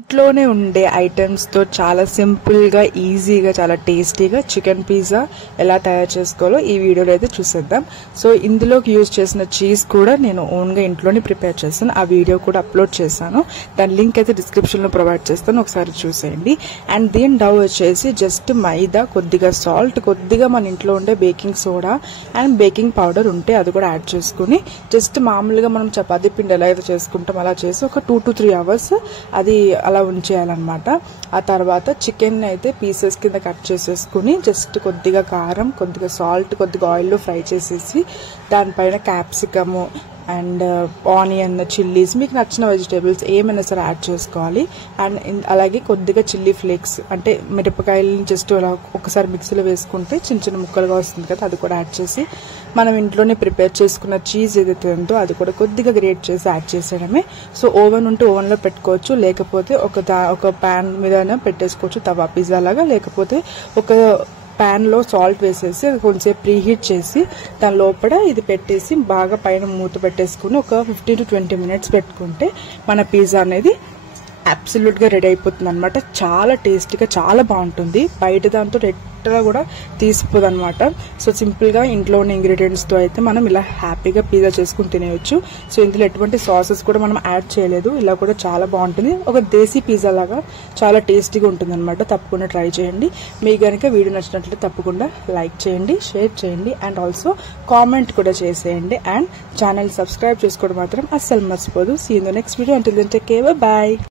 ఇంట్లోనే ఉండే ఐటమ్స్ తో చాలా సింపుల్ గా ఈజీగా చాలా టేస్టీగా చికెన్ పిజ్జా ఎలా తయారు చేసుకోవాలో ఈ వీడియోలో అయితే చూసేద్దాం. సో ఇందులోకి యూజ్ చేసిన చీజ్ కూడా నేను ఓన్ గా ఇంట్లోనే ప్రిపేర్ చేస్తాను. ఆ వీడియో కూడా అప్లోడ్ చేశాను. దాని లింక్ అయితే డిస్క్రిప్షన్ లో ప్రొవైడ్ చేస్తాను, ఒకసారి చూసేయండి. అండ్ దీని డౌ వచ్చేసి జస్ట్ మైదా, కొద్దిగా సాల్ట్, కొద్దిగా మన ఇంట్లో ఉండే baking soda and baking powder ఉంటే అది కూడా యాడ్ చేసుకుని జస్ట్ మామూలుగా మనం చపాతీ పిండి ఎలా అయితే చేసుకుంటాం అలా చేసి ఒక 2 to 3 hours అది అలా ఉంచేయాలన్నమాట. ఆ తర్వాత చికెన్ అయితే పీసెస్ కింద కట్ చేసేసుకుని జస్ట్ కొద్దిగా కారం, కొద్దిగా సాల్ట్, కొద్దిగా ఆయిల్లో ఫ్రై చేసేసి దానిపైన క్యాప్సికమ్ అండ్ ఆనియన్, చిల్లీస్, మీకు నచ్చిన వెజిటేబుల్స్ ఏమైనా సరే యాడ్ చేసుకోవాలి. అండ్ అలాగే కొద్దిగా చిల్లీ ఫ్లేక్స్ అంటే మిరపకాయలని జస్ట్ అలా ఒకసారి మిక్సీలో వేసుకుంటే చిన్న చిన్న ముక్కలుగా వస్తుంది కదా, అది కూడా యాడ్ చేసి మనం ఇంట్లోనే ప్రిపేర్ చేసుకున్న చీజ్ ఏదైతే ఉందో అది కూడా కొద్దిగా గ్రేట్ చేసి యాడ్ చేసేయడమే. సో ఓవెన్ ఉంటే ఓవెన్లో పెట్టుకోవచ్చు, లేకపోతే ఒక ప్యాన్ మీద పెట్టేసుకోవచ్చు తవా పిజ్జా లాగా, లేకపోతే ఒక ప్యాన్ లో సాల్ట్ వేసేసి కొంచెం ప్రీహీట్ చేసి దాని లోపల ఇది పెట్టేసి బాగా పైన మూత పెట్టేసుకుని ఒక 15 to 20 minutes పెట్టుకుంటే మన పిజ్జా అనేది అబ్సల్యూట్ గా రెడీ అయిపోతుంది అనమాట. చాలా టేస్టీగా చాలా బాగుంటుంది. బయట దాంతో రెట్గా కూడా తీసిపోదు అనమాట. సో సింపుల్ గా ఇంట్లో ఉన్న ఇంగ్రీడియంట్స్ తో అయితే మనం ఇలా హ్యాపీగా పిజ్జా చేసుకుని తినేయచ్చు. సో ఇందులో ఎటువంటి సాసెస్ కూడా మనం యాడ్ చేయలేదు. ఇలా కూడా చాలా బాగుంటుంది. ఒక దేశీ పిజ్జా లాగా చాలా టేస్టీగా ఉంటుంది అనమాట. తప్పకుండా ట్రై చేయండి. మీకు కనుక వీడియో నచ్చినట్లయితే తప్పకుండా లైక్ చేయండి, షేర్ చేయండి అండ్ ఆల్సో కామెంట్ కూడా చేసేయండి. అండ్ ఛానల్ సబ్స్క్రైబ్ చేసుకోవడం మాత్రం అస్సలు మర్చిపోదు. See in the next video. Until then take care, by.